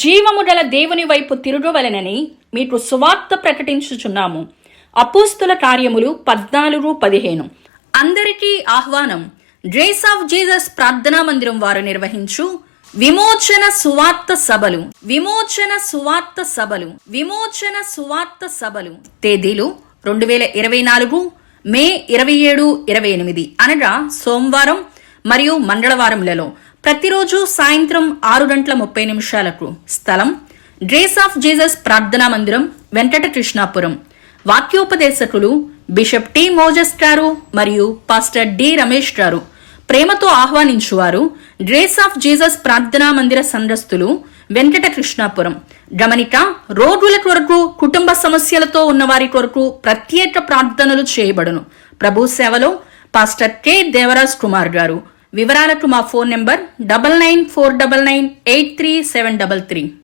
జీవము గల దేవుని వైపు తిరుగవలెనని మీకు సువార్త ప్రకటించుచున్నాము. అపోస్తుల కార్యములు 14:15. అందరికీ ఆహ్వానం. గ్రేస్ ఆఫ్ జీసస్ ప్రార్థనా మందిరం వారు నిర్వహించు విమోచన సువార్త సభలు తేదీలు 2024 మే 27, 28 అనగా సోమవారం మరియు మంగళవారంలలో ప్రతిరోజు సాయంత్రం 6:30 స్థలం గ్రేస్ ఆఫ్ జీసస్ ప్రార్థనా మందిరం, వెంకట కృష్ణాపురం. వాక్యోపదేశకులు బిషప్ టి మోజెస్ గారు మరియు పాస్టర్ డి రమేష్ గారు. ప్రేమతో ఆహ్వానించువారు గ్రేస్ ఆఫ్ జీసస్ ప్రార్థనా మందిర సంఘస్థులు, వెంకట కృష్ణాపురం. గమనిక: రోగుల కొరకు, కుటుంబ సమస్యలతో ఉన్నవారి కొరకు ప్రత్యేక ప్రార్థనలు చేయబడును. ప్రభు సేవలో పాస్టర్ కె దేవరాజ్ కుమార్ గారు. వివరాలకు మా ఫోన్ నంబర్ 9949983733.